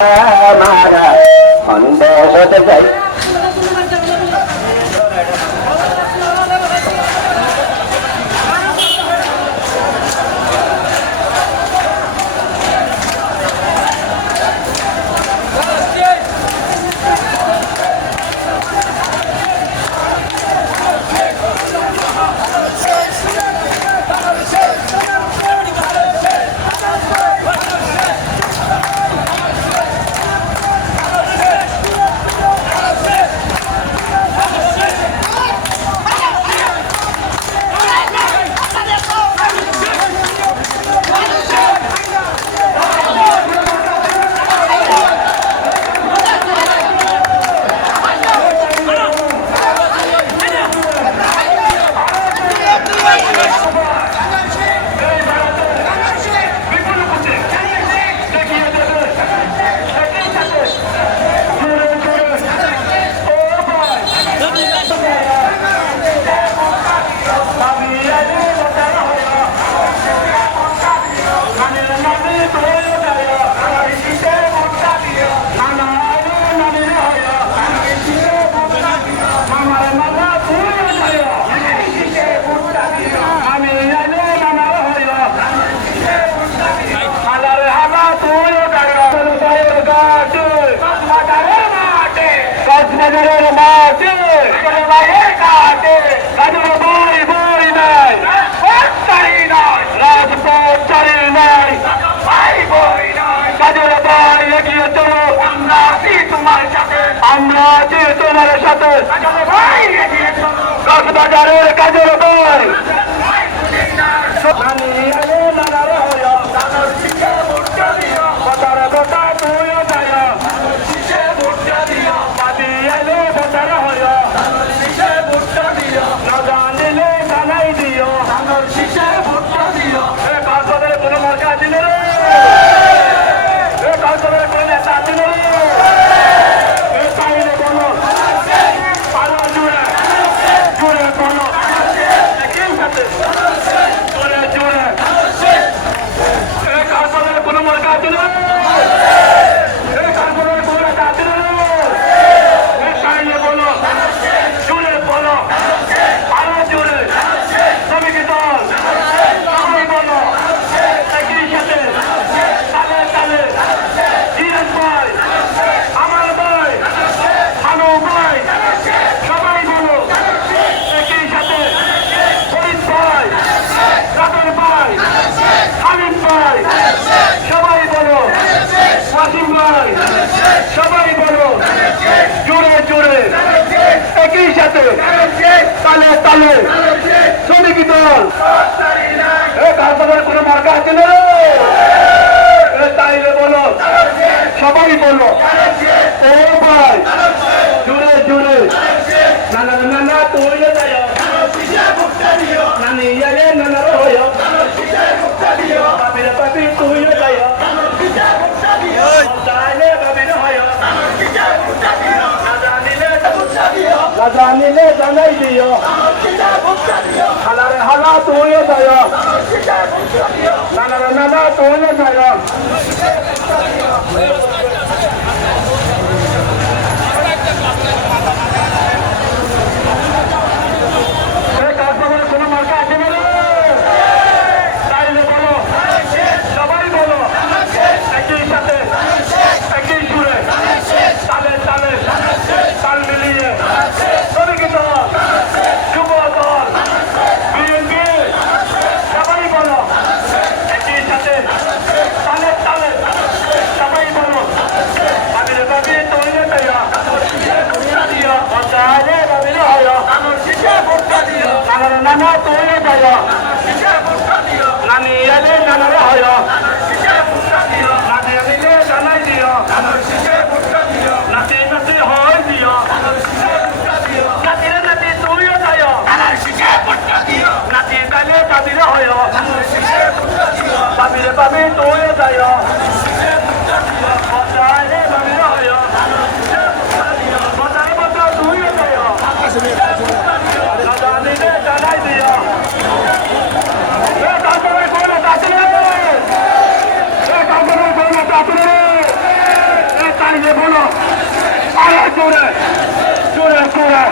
हमारा अंदर होते जाए তোমার সাথে কক্সবাজারের কাজের ভাই সবাই বলো জোরে জোরে একই সাথে তালে তালে শ্রমিক দল কোনো মার্কা আছে না তাইলে বলো সবাই বলো ও ভাই জোরে জোরে না না না না তুই নানি ইয়ারে নানা রয় পাপিরে পাপি তুই যায় জানিলে জানাই দিও হালারে হালা তুইও যায় নানা নানা তুইও যায় কোনো মার্কা আছে না তাইলে বলো সবাই বলো একই সাথে একই সুরে তালে তালে তাল মিলিয়ে শ্রমিক দল যুব দল বিএনপি সবাই বলো একই সাথে চাইলে বলো আরো জোরে জোরে জোরে